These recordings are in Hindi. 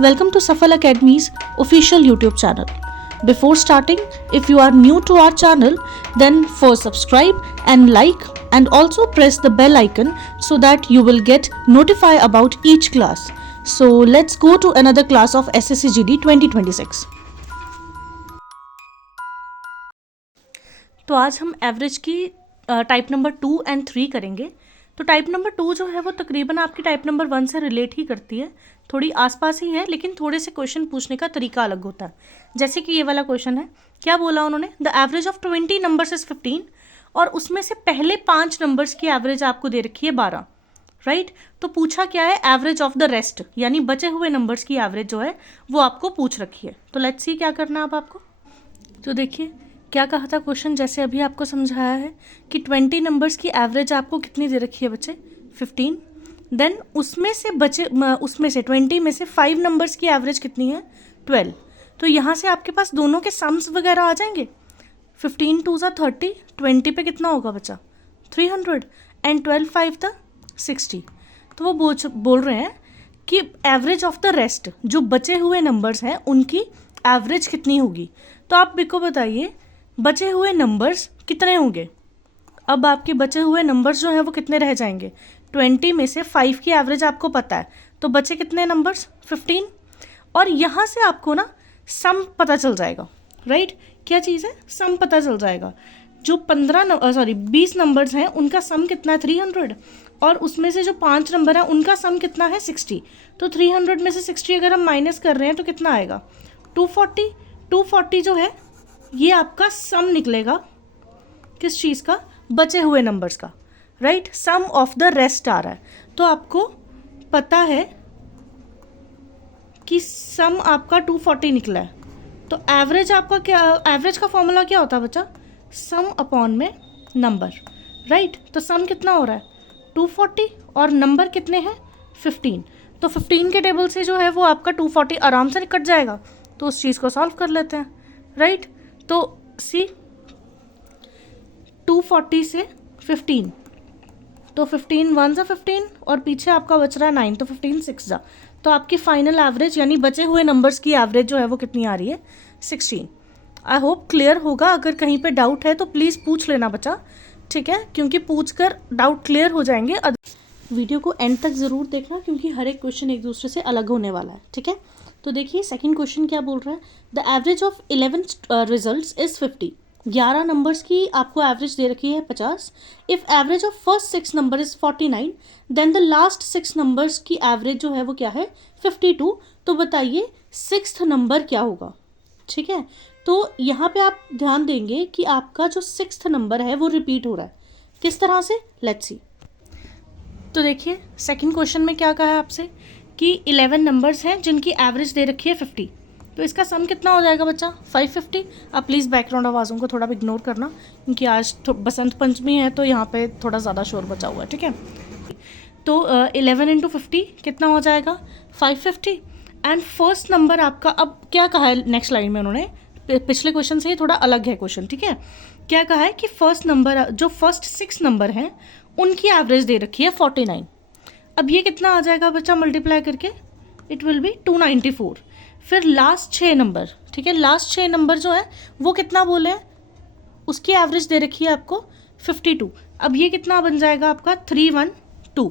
Welcome to Safal Academy's official YouTube channel. Before starting, if you are new to our channel, then first subscribe and like and also press the bell icon so that you will get notified about each class. So let's go to another class of SSC GD 2026. तो आज हम एवरेज की टाइप नंबर 2 एंड 3 करेंगे। तो टाइप नंबर 2 जो है वो तकरीबन आपकी टाइप नंबर 1 से रिलेट ही करती है, थोड़ी आसपास ही है, लेकिन थोड़े से क्वेश्चन पूछने का तरीका अलग होता है। जैसे कि ये वाला क्वेश्चन है, क्या बोला उन्होंने, the average of 20 numbers is 15 और उसमें से पहले 5 नंबर्स की एवरेज आपको दे रखी है 12, राइट। तो पूछा क्या है, एवरेज ऑफ द रेस्ट, यानी बचे हुए नंबर्स की एवरेज जो है वो आपको पूछ रखी है। तो लेट्स सी क्या करना है अब आपको। तो देखिए क्या कहा था क्वेश्चन, जैसे अभी आपको समझाया है कि 20 नंबर्स की एवरेज आपको कितनी दे रखी है बच्चे, 15। देन उसमें से 20 में से 5 नंबर्स की एवरेज कितनी है, 12। तो यहाँ से आपके पास दोनों के सम्स वगैरह आ जाएंगे। 15 2 ज़ा 30, 20 पे कितना होगा बच्चा, 300 एंड 12 5 द 60। तो वो बोल रहे हैं कि एवरेज ऑफ द रेस्ट, जो बचे हुए नंबर्स हैं उनकी एवरेज कितनी होगी। तो आप मेरे को बताइए बचे हुए नंबर्स कितने होंगे। अब आपके बचे हुए नंबर्स जो हैं वो कितने रह जाएंगे, 20 में से 5 की एवरेज आपको पता है, तो बचे कितने नंबर्स, 15। और यहाँ से आपको ना सम पता चल जाएगा, राइट। क्या चीज़ है, सम पता चल जाएगा। जो 20 नंबर्स हैं उनका सम कितना है, 300, और उसमें से जो 5 नंबर हैं उनका सम कितना है, 60। तो 300 में से 60 अगर हम माइनस कर रहे हैं तो कितना आएगा, 240। 240 जो है ये आपका सम निकलेगा, किस चीज़ का, बचे हुए नंबर्स का, right. Sum of the rest आ रहा है। तो आपको पता है कि सम आपका 240 निकला है। तो एवरेज आपका क्या, एवरेज का फॉर्मूला क्या होता है बच्चा, सम अपॉन में नंबर, राइट। तो सम कितना हो रहा है, 240 और नंबर कितने हैं, 15। तो 15 के टेबल से जो है वो आपका 240 आराम से निकट जाएगा। तो उस चीज़ को सॉल्व कर लेते हैं, राइट। तो सी 240 से 15, तो 15 1 ज़ा 15 और पीछे आपका बच रहा है 9, तो 15 6 ज़ा। तो आपकी फाइनल एवरेज यानी बचे हुए नंबर्स की एवरेज जो है वो कितनी आ रही है, 16। आई होप क्लियर होगा। अगर कहीं पे डाउट है तो प्लीज़ पूछ लेना बच्चा, ठीक है, क्योंकि पूछ कर डाउट क्लियर हो जाएंगे। वीडियो को एंड तक ज़रूर देखना क्योंकि हर एक क्वेश्चन एक दूसरे से अलग होने वाला है, ठीक है। तो देखिए सेकंड क्वेश्चन क्या बोल रहा है, the average of 11 results is 50। 11 numbers की आपको एवरेज दे रखी है 50। If average of first 6 number is 49 then the last 6 numbers की एवरेज जो है वो क्या है, 52। तो बताइए 6th नंबर क्या होगा, ठीक है। तो यहाँ पे आप ध्यान देंगे कि आपका जो 6th नंबर है वो रिपीट हो रहा है, किस तरह से, लेट्स सी। तो देखिए सेकंड क्वेश्चन में क्या कहा है आपसे कि 11 नंबर्स हैं जिनकी एवरेज दे रखी है 50। तो इसका सम कितना हो जाएगा बच्चा, 550। आप प्लीज़ बैकग्राउंड आवाज़ों को थोड़ा इग्नोर करना क्योंकि आज बसंत पंचमी है तो यहाँ पे थोड़ा ज़्यादा शोर बचा हुआ है, ठीक है। तो 11 इंटू 50 कितना हो जाएगा, 550। एंड फर्स्ट नंबर आपका, अब क्या कहा है नेक्स्ट लाइन में उन्होंने, पिछले क्वेश्चन से ही थोड़ा अलग है क्वेश्चन, ठीक है। क्या कहा है कि फर्स्ट नंबर, जो फर्स्ट 6 नंबर हैं उनकी एवरेज दे रखी है 49। अब ये कितना आ जाएगा बच्चा, मल्टीप्लाई करके इट विल बी 294। फिर लास्ट 6 नंबर, ठीक है, लास्ट 6 नंबर जो है वो कितना बोले हैं, उसकी एवरेज दे रखी है आपको 52। अब ये कितना बन जाएगा आपका, 312,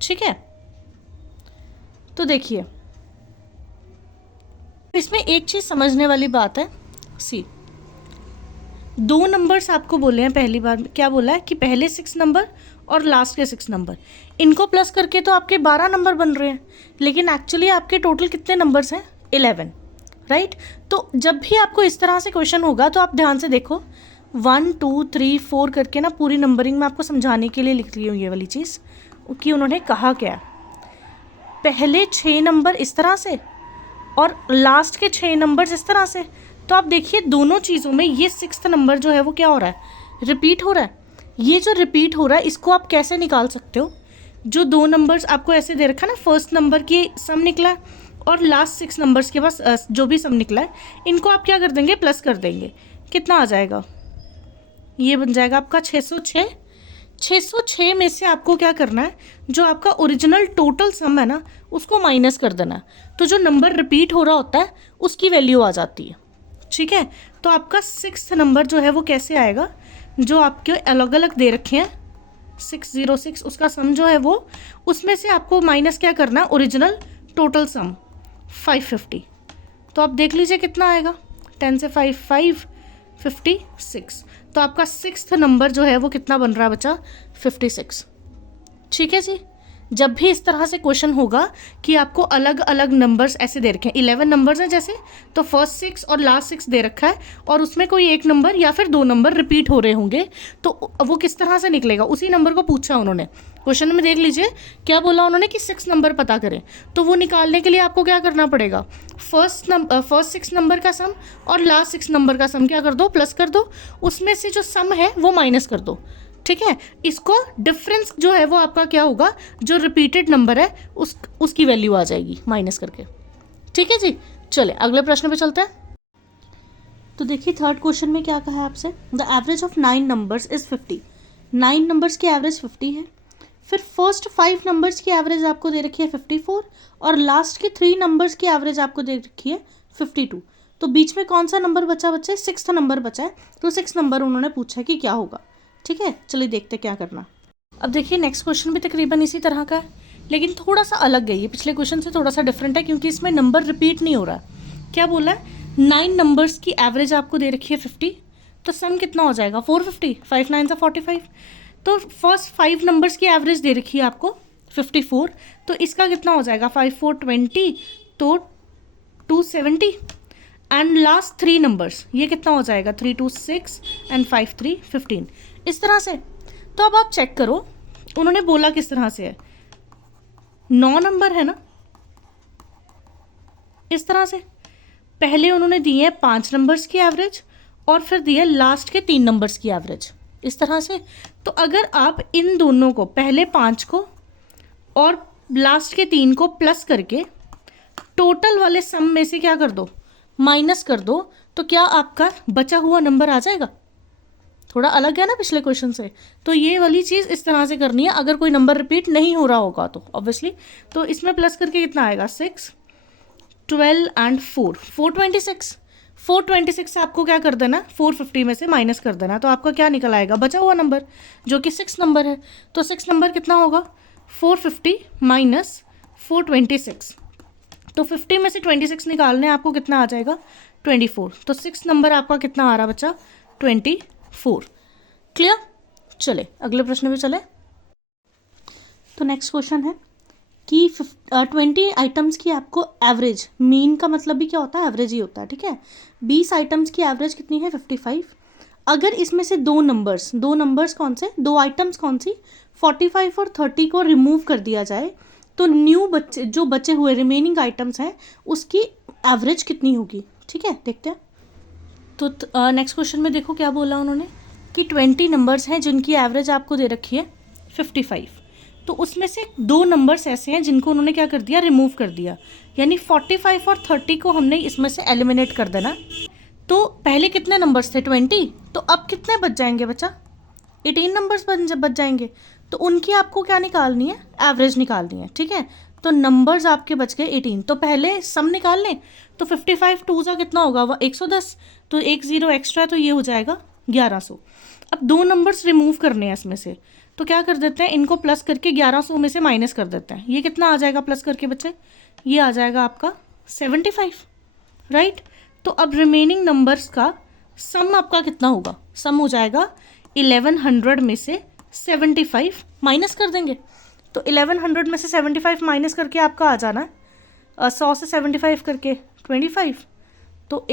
ठीक है। तो देखिए इसमें एक चीज़ समझने वाली बात है, सी 2 नंबर्स आपको बोले हैं, पहली बार क्या बोला है कि पहले 6 नंबर और लास्ट के 6 नंबर, इनको प्लस करके तो आपके 12 नंबर बन रहे हैं, लेकिन एक्चुअली आपके टोटल कितने नंबर्स हैं, 11, राइट। तो जब भी आपको इस तरह से क्वेश्चन होगा तो आप ध्यान से देखो, 1 2 3 4 करके ना पूरी नंबरिंग में आपको समझाने के लिए लिख ली हूँ ये वाली चीज़ कि उन्होंने कहा क्या है, पहले 6 नंबर इस तरह से और लास्ट के 6 नंबर इस तरह से। तो आप देखिए दोनों चीज़ों में ये 6th नंबर जो है वो क्या हो रहा है, रिपीट हो रहा है। ये जो रिपीट हो रहा है इसको आप कैसे निकाल सकते हो, जो 2 नंबर्स आपको ऐसे दे रखा है ना, फर्स्ट नंबर की सम निकला है और लास्ट 6 नंबर्स के पास जो भी सम निकला है, इनको आप क्या कर देंगे, प्लस कर देंगे। कितना आ जाएगा, ये बन जाएगा आपका 606। 606 में से आपको क्या करना है, जो आपका ओरिजिनल टोटल सम है ना उसको माइनस कर देना है, तो जो नंबर रिपीट हो रहा होता है उसकी वैल्यू आ जाती है। ठीक है, तो आपका 6th नंबर जो है वो कैसे आएगा, जो आपके अलग अलग दे रखे हैं 606, उसका सम जो है वो, उसमें से आपको माइनस क्या करना है, ओरिजिनल टोटल सम 550। तो आप देख लीजिए कितना आएगा, 10 से 5 56। तो आपका 6th नंबर जो है वो कितना बन रहा है बच्चा, 56। ठीक है जी। जब भी इस तरह से क्वेश्चन होगा कि आपको अलग अलग नंबर्स ऐसे दे रखे हैं, 11 नंबर्स हैं जैसे, तो फर्स्ट 6 और लास्ट 6 दे रखा है और उसमें कोई एक नंबर या फिर दो नंबर रिपीट हो रहे होंगे, तो वो किस तरह से निकलेगा, उसी नंबर को पूछा उन्होंने क्वेश्चन में। देख लीजिए क्या बोला उन्होंने कि 6 नंबर पता करें, तो वो निकालने के लिए आपको क्या करना पड़ेगा, फर्स्ट 6 नंबर का सम और लास्ट 6 नंबर का सम क्या कर दो, प्लस कर दो, उसमें से जो सम है वो माइनस कर दो। ठीक है, इसको डिफरेंस जो है वो आपका क्या होगा, जो रिपीटेड नंबर है उसकी वैल्यू आ जाएगी माइनस करके। ठीक है जी, चले अगले प्रश्न पे चलते हैं। तो देखिए थर्ड क्वेश्चन में क्या कहा है आपसे, the average of 9 numbers is 50। 9 numbers की एवरेज 50 है, फिर फर्स्ट 5 नंबर्स की एवरेज आपको दे रखी है 54 और लास्ट के 3 नंबर्स की एवरेज आपको दे रखी है 52। तो बीच में कौन सा नंबर बचा बच्चे, 6th नंबर बचा है, तो 6 नंबर उन्होंने पूछा कि क्या होगा। ठीक है, चलिए देखते क्या करना। अब देखिए नेक्स्ट क्वेश्चन भी तकरीबन इसी तरह का है, लेकिन थोड़ा सा अलग है, ये पिछले क्वेश्चन से थोड़ा सा डिफरेंट है क्योंकि इसमें नंबर रिपीट नहीं हो रहा है। क्या बोला है, 9 नंबर्स की एवरेज आपको दे रखी है 50, तो सम कितना हो जाएगा 450, 5 9 45। तो फर्स्ट 5 नंबर्स की एवरेज दे रखी है आपको 54, तो इसका कितना हो जाएगा 5 4 20, तो 270। एंड लास्ट 3 नंबर्स ये कितना हो जाएगा 3 2 6 एंड 5 3 15, इस तरह से। तो अब आप चेक करो उन्होंने बोला किस तरह से है, 9 नंबर है ना, इस तरह से पहले उन्होंने दिए हैं 5 नंबर्स की एवरेज और फिर दिए लास्ट के 3 नंबर्स की एवरेज, इस तरह से। तो अगर आप इन दोनों को, पहले 5 को और लास्ट के 3 को प्लस करके टोटल वाले सम में से क्या कर दो, माइनस कर दो, तो क्या आपका बचा हुआ नंबर आ जाएगा। थोड़ा अलग है ना पिछले क्वेश्चन से, तो ये वाली चीज़ इस तरह से करनी है अगर कोई नंबर रिपीट नहीं हो रहा होगा तो ऑब्वियसली। तो इसमें प्लस करके कितना आएगा 6 12 एंड 4 426। 426 से आपको क्या कर देना, 450 में से माइनस कर देना, तो आपका क्या निकल आएगा, बचा हुआ नंबर जो कि 6 नंबर है। तो 6 नंबर कितना होगा 450 माइनस 426, तो 50 में से 26 निकालने आपको कितना आ जाएगा 24। तो 6 नंबर आपका कितना आ रहा बच्चा 24। क्लियर, चले अगले प्रश्न पे चले। तो नेक्स्ट क्वेश्चन है कि 20 आइटम्स की आपको एवरेज, मीन का मतलब भी क्या होता है, एवरेज ही होता है। ठीक है, 20 आइटम्स की एवरेज कितनी है 55। अगर इसमें से दो नंबर्स कौन से, दो आइटम्स कौन सी, 45 और 30 को रिमूव कर दिया जाए, तो न्यू जो बचे हुए रिमेनिंग आइटम्स हैं उसकी एवरेज कितनी होगी। ठीक है, देखते हैं। तो नेक्स्ट क्वेश्चन में देखो क्या बोला उन्होंने कि 20 नंबर्स हैं जिनकी एवरेज आपको दे रखी है 55, तो उसमें से दो नंबर्स ऐसे हैं जिनको उन्होंने क्या कर दिया, रिमूव कर दिया, यानी 45 और 30 को हमने इसमें से एलिमिनेट कर देना। तो पहले कितने नंबर्स थे 20, तो अब कितने बच जाएंगे बच्चा, 18 नंबर्स बच जाएंगे, तो उनकी आपको क्या निकालनी है, एवरेज निकालनी है। ठीक है, तो नंबर्स आपके बच गए 18, तो पहले सम निकाल लें, तो 55 2 का कितना होगा वह 110, तो एक ज़ीरो एक्स्ट्रा, तो ये हो जाएगा 1100। अब दो नंबर्स रिमूव करने हैं इसमें से, तो क्या कर देते हैं, इनको प्लस करके 1100 में से माइनस कर देते हैं। ये कितना आ जाएगा प्लस करके बच्चे, ये आ जाएगा आपका 75, राइट। तो अब रिमेनिंग नंबर्स का सम आपका कितना होगा, सम हो जाएगा 1100 में से 75 माइनस कर देंगे, तो 1100 में से 75 माइनस करके आपका आ जाना है 100 से 75 करके 25, तो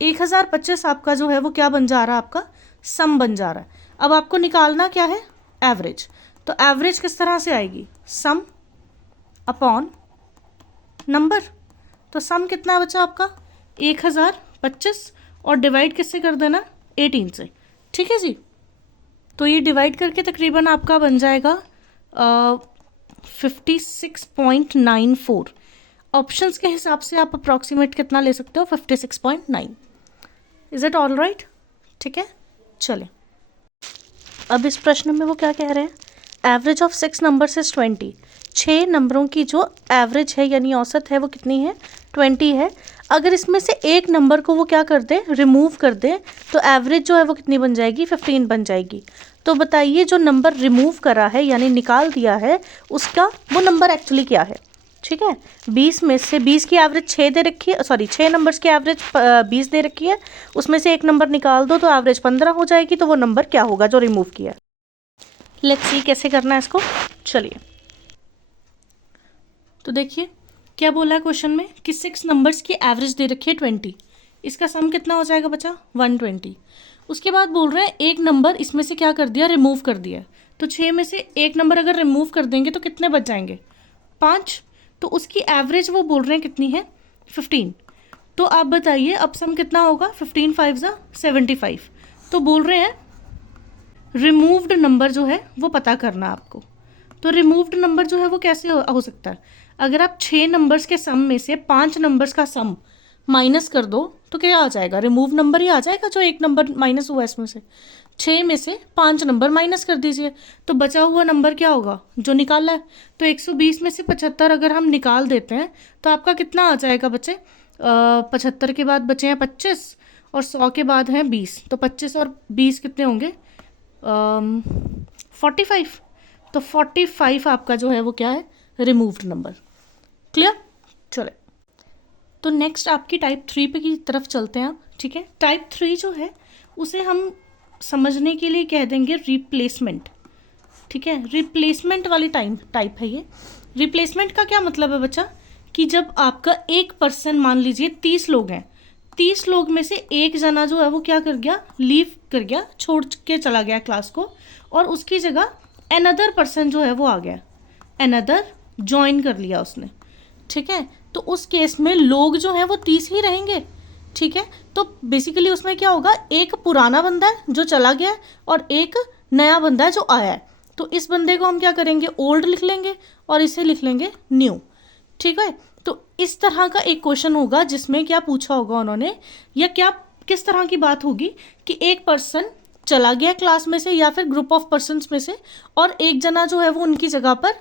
1025 आपका जो है वो क्या बन जा रहा है, आपका सम बन जा रहा है। अब आपको निकालना क्या है, एवरेज। तो एवरेज किस तरह से आएगी, सम अपॉन नंबर। तो सम कितना बचा आपका 1025 और डिवाइड किससे कर देना 18 से। ठीक है जी, तो ये डिवाइड करके तकरीबन आपका बन जाएगा 56.94। ऑप्शंस के हिसाब से आप अप्रॉक्सीमेट कितना ले सकते हो 56.9। Is it all right. ठीक है, चले अब इस प्रश्न में वो क्या कह रहे हैं, एवरेज ऑफ 6 नंबर्स इज 20। 6 नंबरों की जो एवरेज है यानी औसत है वो कितनी है, 20 है। अगर इसमें से एक नंबर को वो क्या कर दें, रिमूव कर दें, तो एवरेज जो है वो कितनी बन जाएगी, 15 बन जाएगी। तो बताइए जो नंबर रिमूव करा है यानी निकाल दिया है उसका वो नंबर एक्चुअली क्या है। ठीक है, 20 में से 20 की एवरेज 6 दे रखी है, सॉरी 6 नंबर्स की एवरेज 20 दे रखी है, उसमें से एक नंबर निकाल दो तो एवरेज 15 हो जाएगी। तो वो नंबर क्या होगा जो रिमूव किया। लेट्स सी कैसे करना है इसको। चलिए तो देखिए क्या बोला है क्वेश्चन में कि 6 नंबर्स की एवरेज दे रखी है 20, इसका सम कितना हो जाएगा बच्चा, 120। उसके बाद बोल रहे हैं एक नंबर इसमें से क्या कर दिया, रिमूव कर दिया। तो 6 में से एक नंबर अगर रिमूव कर देंगे तो कितने बच जाएंगे, 5। तो उसकी एवरेज वो बोल रहे हैं कितनी है, 15। तो आप बताइए अब सम कितना होगा, 15 5 75। तो बोल रहे हैं रिमूव्ड नंबर जो है वो पता करना आपको। तो रिमूव्ड नंबर जो है वो कैसे हो सकता है, अगर आप 6 नंबर्स के सम में से 5 नंबर्स का सम माइनस कर दो तो क्या आ जाएगा, रिमूव नंबर ही आ जाएगा जो एक नंबर माइनस हुआ इसमें से। 6 में से 5 नंबर माइनस कर दीजिए तो बचा हुआ नंबर क्या होगा जो निकाला है। तो 120 में से 75 अगर हम निकाल देते हैं तो आपका कितना आ जाएगा बच्चे, 75 के बाद बचे हैं 25 और 100 के बाद हैं 20। तो 25 और 20 कितने होंगे, 45। तो 45 आपका जो है वो क्या है, रिमूव्ड नंबर। क्लियर। चले तो नेक्स्ट आपकी टाइप 3 पे की तरफ चलते हैं आप। ठीक है, टाइप 3 जो है उसे हम समझने के लिए कह देंगे रिप्लेसमेंट। ठीक है, रिप्लेसमेंट वाली टाइप है ये। रिप्लेसमेंट का क्या मतलब है बच्चा, कि जब आपका एक पर्सन, मान लीजिए 30 लोग हैं, 30 लोग में से एक जना जो है वो क्या कर गया, लीव कर गया, छोड़ के चला गया क्लास को, और उसकी जगह अनदर पर्सन जो है वो आ गया, अनदर ज्वाइन कर लिया उसने। ठीक है, तो उस केस में लोग जो हैं वो 30 ही रहेंगे। ठीक है, तो बेसिकली उसमें क्या होगा, एक पुराना बंदा है जो चला गया है और एक नया बंदा है जो आया है। तो इस बंदे को हम क्या करेंगे, ओल्ड लिख लेंगे और इसे लिख लेंगे न्यू। ठीक है, तो इस तरह का एक क्वेश्चन होगा जिसमें क्या पूछा होगा उन्होंने, या क्या किस तरह की बात होगी कि एक पर्सन चला गया क्लास में से या फिर ग्रुप ऑफ पर्सन्स में से, और एक जना जो है वो उनकी जगह पर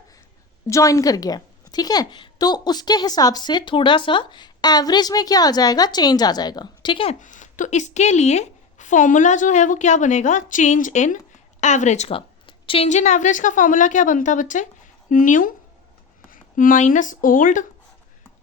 ज्वाइन कर गया। ठीक है, तो उसके हिसाब से थोड़ा सा एवरेज में क्या आ जाएगा, चेंज आ जाएगा। ठीक है, तो इसके लिए फॉर्मूला जो है वो क्या बनेगा, चेंज इन एवरेज का। चेंज इन एवरेज का फॉर्मूला क्या बनता है बच्चे, न्यू माइनस ओल्ड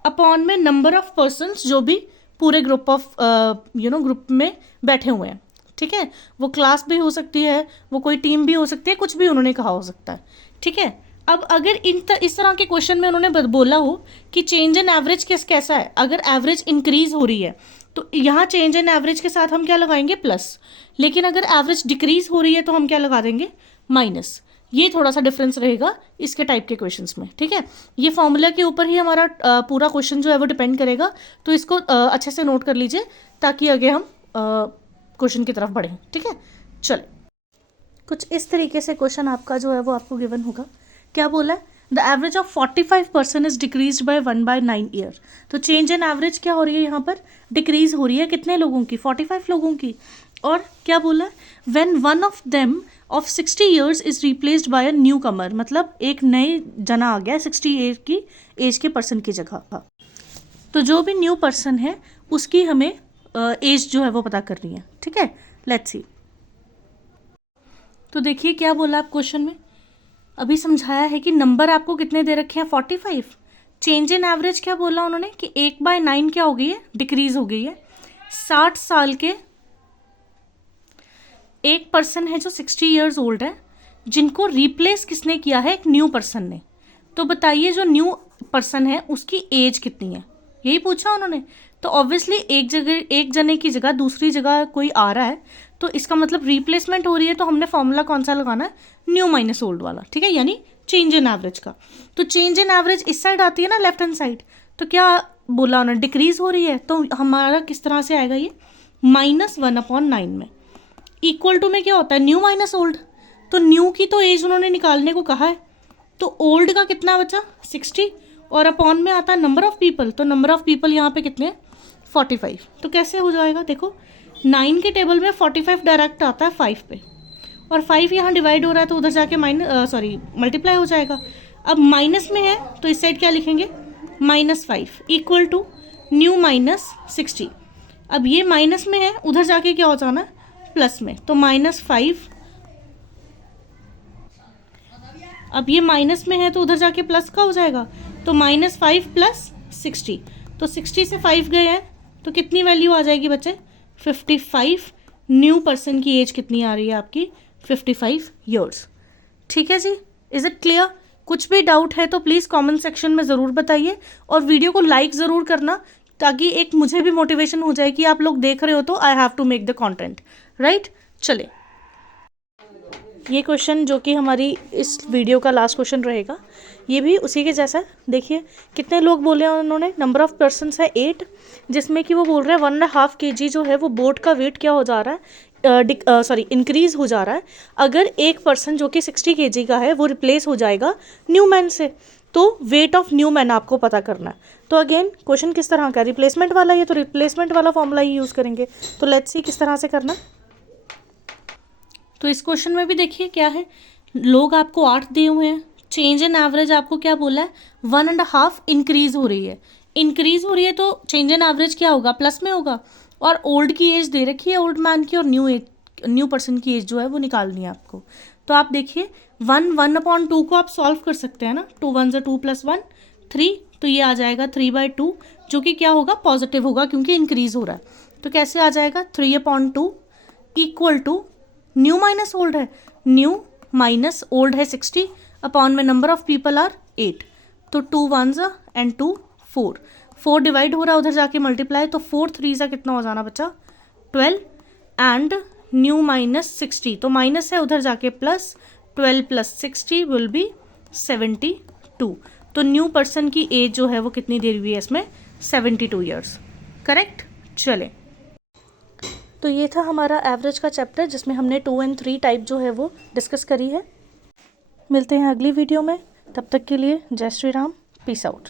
अपॉन में नंबर ऑफ पर्सन्स जो भी पूरे ग्रुप ऑफ ग्रुप में बैठे हुए हैं। ठीक है, वो क्लास भी हो सकती है, वो कोई टीम भी हो सकती है, कुछ भी उन्होंने कहा हो सकता है। ठीक है, अब अगर इस तरह के क्वेश्चन में उन्होंने बोला हो कि चेंज इन एवरेज कैसा है, अगर एवरेज इंक्रीज हो रही है तो यहाँ चेंज इन एवरेज के साथ हम क्या लगाएंगे, प्लस। लेकिन अगर एवरेज डिक्रीज हो रही है तो हम क्या लगा देंगे, माइनस। ये थोड़ा सा डिफरेंस रहेगा इसके टाइप के क्वेश्चंस में। ठीक है, ये फॉर्मूला के ऊपर ही हमारा पूरा क्वेश्चन जो है वो डिपेंड करेगा, तो इसको अच्छे से नोट कर लीजिए ताकि आगे हम क्वेश्चन की तरफ बढ़ें। ठीक है, चले कुछ इस तरीके से क्वेश्चन आपका जो है वो आपको गिवन होगा। क्या बोला है, the average of 45% is decrease by 1/9 year. तो चेंज इन एवरेज क्या हो रही है यहाँ पर, डिक्रीज हो रही है, कितने लोगों की, 45 लोगों की। और क्या बोला है, when one of them of 60 years is replaced by a newcomer, मतलब एक नए जना आ गया 60 ईयर की एज के पर्सन की जगह। तो जो भी न्यू पर्सन है उसकी हमें एज जो है वो पता करनी है। ठीक है, लेट्स सी। तो देखिए क्या बोला आप क्वेश्चन में, अभी समझाया है कि नंबर आपको कितने दे रखे हैं, 45। चेंज इन एवरेज क्या बोला उन्होंने कि 1/9 क्या हो गई है, डिक्रीज हो गई है। 60 साल के एक पर्सन है जो 60 ईयर्स ओल्ड है, जिनको रिप्लेस किसने किया है, एक न्यू पर्सन ने। तो बताइए जो न्यू पर्सन है उसकी एज कितनी है, यही पूछा उन्होंने। तो ऑब्वियसली एक जने की जगह दूसरी जगह कोई आ रहा है, तो इसका मतलब रिप्लेसमेंट हो रही है, तो हमने फॉर्मूला कौन सा लगाना है, न्यू माइनस ओल्ड वाला। ठीक है, यानी चेंज इन एवरेज का। तो चेंज इन एवरेज इस साइड आती है ना, लेफ्ट हैंड साइड। तो क्या बोला उन्होंने, डिक्रीज हो रही है, तो हमारा किस तरह से आएगा ये, -1/9 में। इक्वल टू में क्या होता है, न्यू माइनस ओल्ड। तो न्यू की तो एज उन्होंने निकालने को कहा है, तो ओल्ड का कितना बचा, 60, और अपॉन में आता है नंबर ऑफ पीपल। तो नंबर ऑफ पीपल यहाँ पे कितने, 45। तो कैसे हो जाएगा, देखो 9 के टेबल में 45 डायरेक्ट आता है 5 पे, और 5 यहाँ डिवाइड हो रहा है तो उधर जाके मल्टीप्लाई हो जाएगा। अब माइनस में है तो इस साइड क्या लिखेंगे, -5 इक्वल टू न्यू -60। अब ये माइनस में है, उधर जाके क्या हो जाना है, प्लस में, तो -5। अब ये माइनस में है तो उधर जाके प्लस का हो जाएगा, तो -5 + 60। तो 60 से 5 गए हैं तो कितनी वैल्यू आ जाएगी बच्चे, 55। न्यू पर्सन की एज कितनी आ रही है आपकी, 55 ईयर्स। ठीक है जी, इज इट क्लियर? कुछ भी डाउट है तो प्लीज़ कमेंट सेक्शन में ज़रूर बताइए और वीडियो को लाइक ज़रूर करना, ताकि एक मुझे भी मोटिवेशन हो जाए कि आप लोग देख रहे हो तो I have to make the content, right. चले, ये क्वेश्चन जो कि हमारी इस वीडियो का लास्ट क्वेश्चन रहेगा, ये भी उसी के जैसा है। देखिए कितने लोग बोले हैं उन्होंने, नंबर ऑफ पर्सन्स है 8, जिसमें कि वो बोल रहे हैं 1.5 kg जो है वो बोट का वेट क्या हो जा रहा है, इंक्रीज़ हो जा रहा है अगर एक पर्सन जो कि 60 kg का है वो रिप्लेस हो जाएगा न्यू मैन से। तो वेट ऑफ न्यू मैन आपको पता करना है। तो अगेन क्वेश्चन किस तरह का, रिप्लेसमेंट वाला है, तो रिप्लेसमेंट वाला फॉर्मूला ही यूज़ करेंगे। तो लेट्स सी किस तरह से करना। तो इस क्वेश्चन में भी देखिए क्या है, लोग आपको 8 दिए हुए हैं, चेंज इन एवरेज आपको क्या बोला है, 1.5 इंक्रीज़ हो रही है। इंक्रीज़ हो रही है तो चेंज इन एवरेज क्या होगा, प्लस में होगा। और ओल्ड की एज दे रखी है, ओल्ड मैन की, और न्यू पर्सन की एज जो है वो निकालनी है आपको। तो आप देखिए 1/2 को आप सॉल्व कर सकते हैं ना, 2 1 2 + 1 3, तो ये आ जाएगा 3/2, जो कि क्या होगा, पॉजिटिव होगा क्योंकि इंक्रीज़ हो रहा है। तो कैसे आ जाएगा, 3/2 equal to new minus old है, न्यू माइनस ओल्ड है 60, अपॉन में नंबर ऑफ पीपल आर 8, तो 2 1s and 2 4 डिवाइड हो रहा है, उधर जाके मल्टीप्लाई, तो 4 3s कितना हो जाना बच्चा, 12, एंड न्यू -60, तो माइनस है उधर जाके प्लस, 12 + 60 विल बी 72। तो न्यू पर्सन की एज जो है वो कितनी दे रही है इसमें, 72 ईयर्स, करेक्ट। चले, तो ये था हमारा एवरेज का चैप्टर, जिसमें हमने 2 और 3 टाइप जो है वो डिस्कस करी है। मिलते हैं अगली वीडियो में, तब तक के लिए जय श्री राम, पीस आउट।